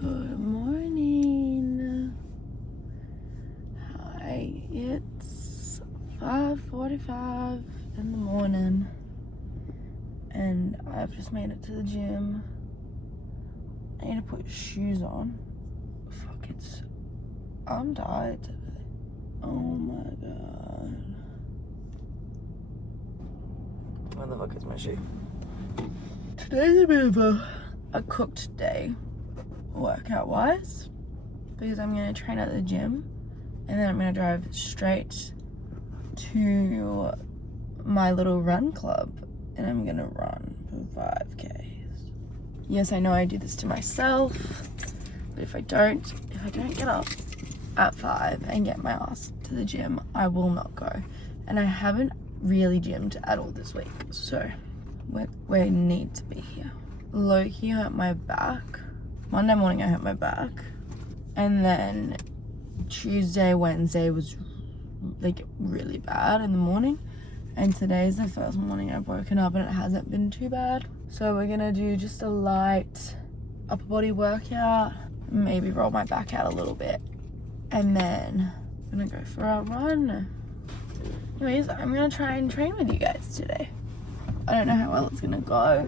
Good morning. Hi, it's 5:45 in the morning and I've just made it to the gym. I need to put shoes on. I'm tired today. Oh my god. Where the fuck is my shoe? Today's a bit of a cooked day, workout wise, because I'm gonna train at the gym and then I'm gonna drive straight to my little run club and I'm gonna run for 5Ks. Yes, I know I do this to myself, but if I don't get up at 5 and get my ass to the gym, I will not go. And I haven't really gymmed at all this week, so we need to be here. Low-key hurt my back. Monday morning I hurt my back, and then Tuesday, Wednesday was like really bad in the morning, and today is the first morning I've woken up and it hasn't been too bad. So we're gonna do just a light upper body workout, maybe roll my back out a little bit, and then I'm gonna go for a run. Anyways, I'm gonna try and train with you guys today. I don't know how well it's gonna go.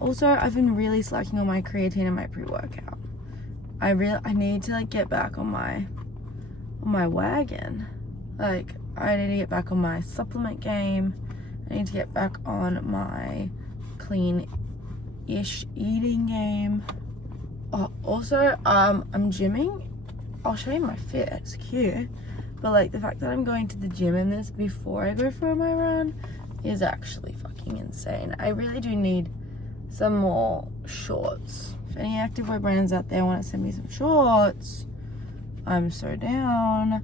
Also, I've been really slacking on my creatine and my pre-workout. I need to like get back on my wagon. Like, I need to get back on my supplement game. I need to get back on my clean-ish eating game. Oh, also, I'm gymming. I'll show you my fit, it's cute. But like the fact that I'm going to the gym in this before I go for my run is actually fucking insane. I really do need some more shorts. If any activewear brands out there want to send me some shorts, I'm so down.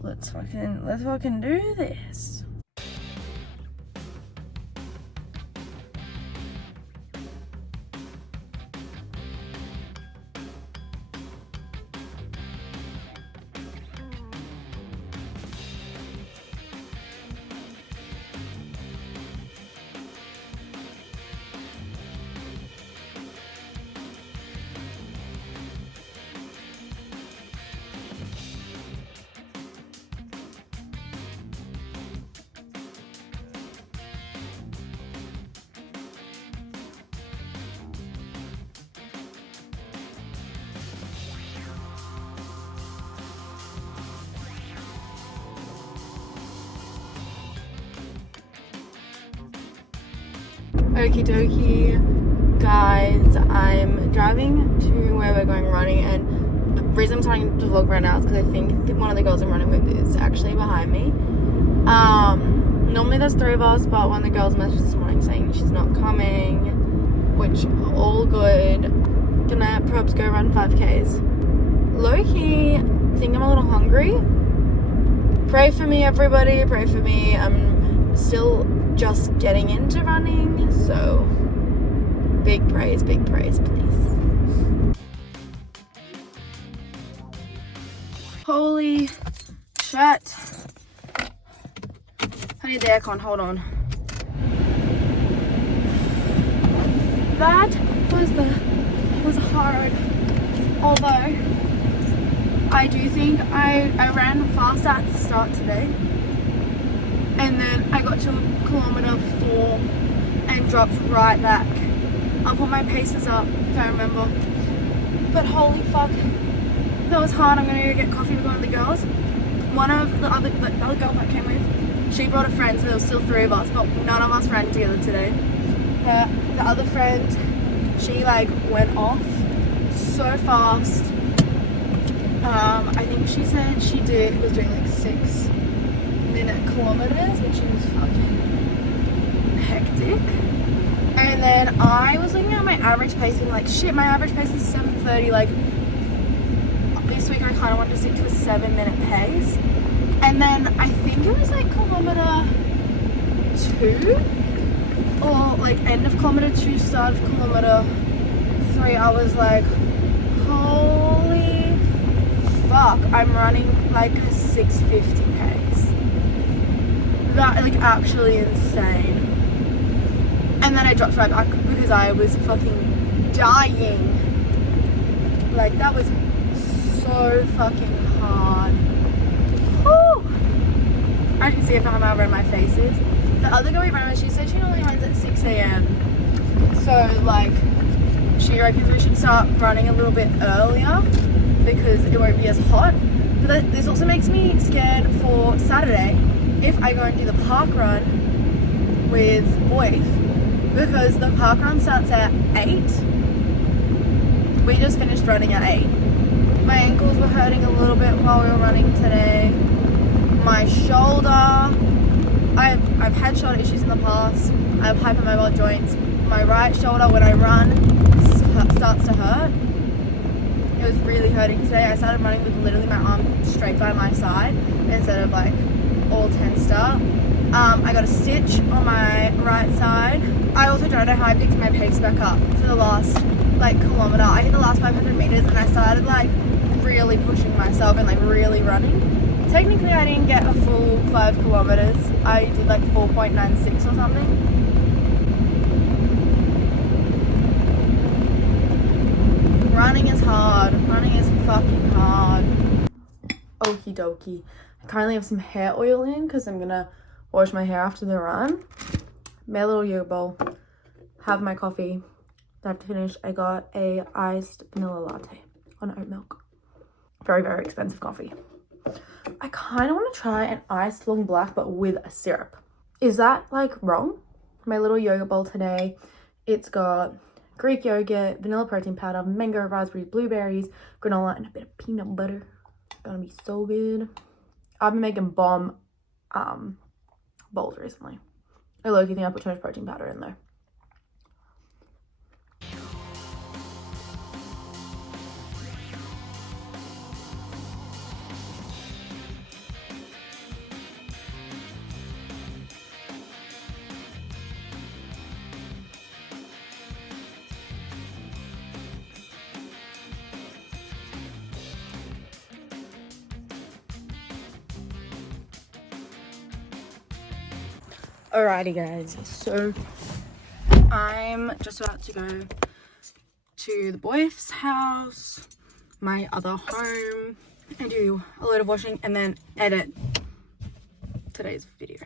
Let's fucking do this. Okie dokie, guys, I'm driving to where we're going running, and the reason I'm starting to vlog right now is because I think one of the girls I'm running with is actually behind me. Normally there's 3 of us, but one of the girls messaged this morning saying she's not coming, which all good. Gonna perhaps go run 5Ks. Low-key, think I'm a little hungry. Pray for me, everybody, pray for me. I'm still just getting into running, so big praise, please. Holy shit. I need the aircon, hold on. That was hard, although I do think I ran fast at the start today, and then I got to kilometer 4 and dropped right back. I'll put my paces up if I remember. But holy fuck, that was hard. I'm gonna go get coffee with one of the girls. One of the other girl that came with, she brought a friend, so there was still 3 of us, but none of us ran together today. The other friend, she like went off so fast. I think she said was doing like 6-minute kilometers, which is fucking hectic. And then I was looking at my average pace and like, shit, my average pace is 7:30. Like, this week I kind of wanted to stick to a 7-minute pace. And then I think it was like kilometer 2 or like end of kilometer 2, start of kilometer 3. I was like, holy fuck, I'm running like a 6:50 pace. That, like, actually insane. And then I dropped right back because I was fucking dying. Like, that was so fucking hard. Woo! I can see it from how red my face is. The other girl we ran with, she said she normally runs at 6 a.m. So, like, she reckons we should start running a little bit earlier because it won't be as hot. But this also makes me scared for Saturday if I go and do the park run with Boyf, because the park run starts at 8. We just finished running at 8. My ankles were hurting a little bit while we were running today. My shoulder, I've had shoulder issues in the past. I have hypermobile joints. My right shoulder, when I run, starts to hurt. It was really hurting today. I started running with literally my arm straight by my side instead of like all tensed up. I got a stitch on my right side. I also don't know how I picked my pace back up for the last like kilometer. I hit the last 500 meters and I started like really pushing myself and like really running. Technically I didn't get a full 5 kilometers. I did like 4.96 or something. Running is hard. Running is fucking hard. Okie dokie. I currently have some hair oil in because I'm gonna wash my hair after the run. My little yoga bowl. Have my coffee. After finish, I got a iced vanilla latte on oat milk. Very, very expensive coffee. I kind of want to try an iced long black but with a syrup. Is that like wrong? My little yoga bowl today, it's got Greek yogurt, vanilla protein powder, mango, raspberries, blueberries, granola, and a bit of peanut butter. It's gonna be so good. I've been making bomb bowls recently. I low-key think I put too much protein powder in there. Alrighty guys, so I'm just about to go to the Boyf's house, my other home, and do a load of washing and then edit today's video.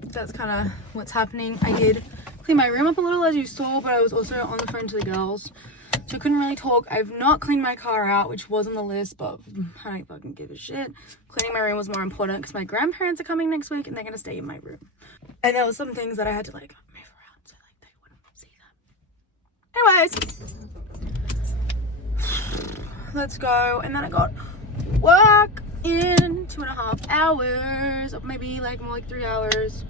That's kind of what's happening. I did clean my room up a little, as you saw, but I was also on the phone to the girls, so I couldn't really talk. I've not cleaned my car out, which was on the list, but I don't fucking give a shit. Cleaning my room was more important because my grandparents are coming next week and they're gonna stay in my room. And there was some things that I had to like move around so like they wouldn't see them. Anyways, let's go. And then I got work in 2.5 hours, or maybe like more like 3 hours.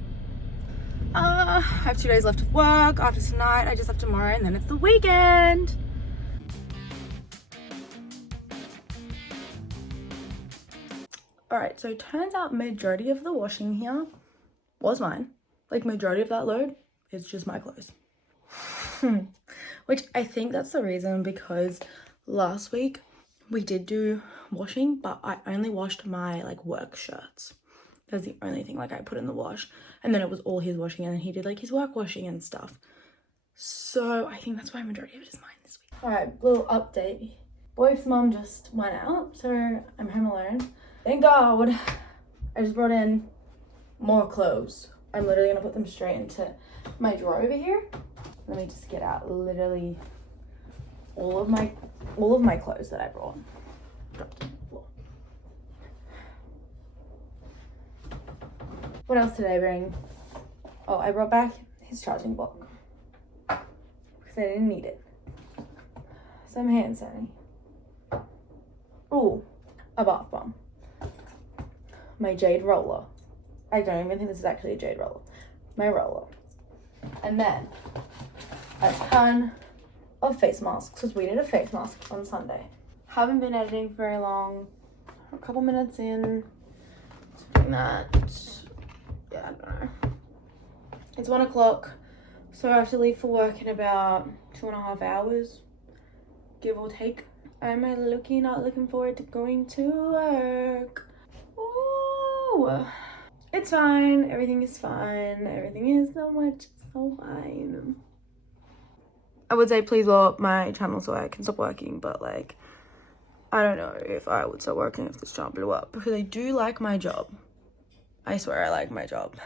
I have 2 days left of work. After tonight, I just have tomorrow, and then it's the weekend. Alright, so it turns out majority of the washing here was mine. Like, majority of that load is just my clothes. Which I think that's the reason, because last week we did do washing, but I only washed my like work shirts. That's the only thing like I put in the wash, and then it was all his washing, and then he did like his work washing and stuff. So I think that's why majority of it is mine this week. Alright, little update. Boyf's mum just went out, so I'm home alone. Thank God. I just brought in more clothes. I'm literally gonna put them straight into my drawer over here. Let me just get out literally all of my clothes that I brought. What else did I bring? Oh, I brought back his charging block because I didn't need it. Some hand sanitizer. Oh, a bath bomb. My jade roller. I don't even think this is actually a jade roller. My roller. And then a ton of face masks, because we did a face mask on Sunday. Haven't been editing for very long. A couple minutes in. Doing that. Yeah, I don't know. It's 1 o'clock, so I have to leave for work in about 2.5 hours, give or take. I'm not looking forward to going to work. Ooh. It's fine. Everything is fine. Everything is so fine. I would say please blow up my channel so I can stop working, but like I don't know if I would stop working if this channel blew up, because I do like my job. I swear I like my job.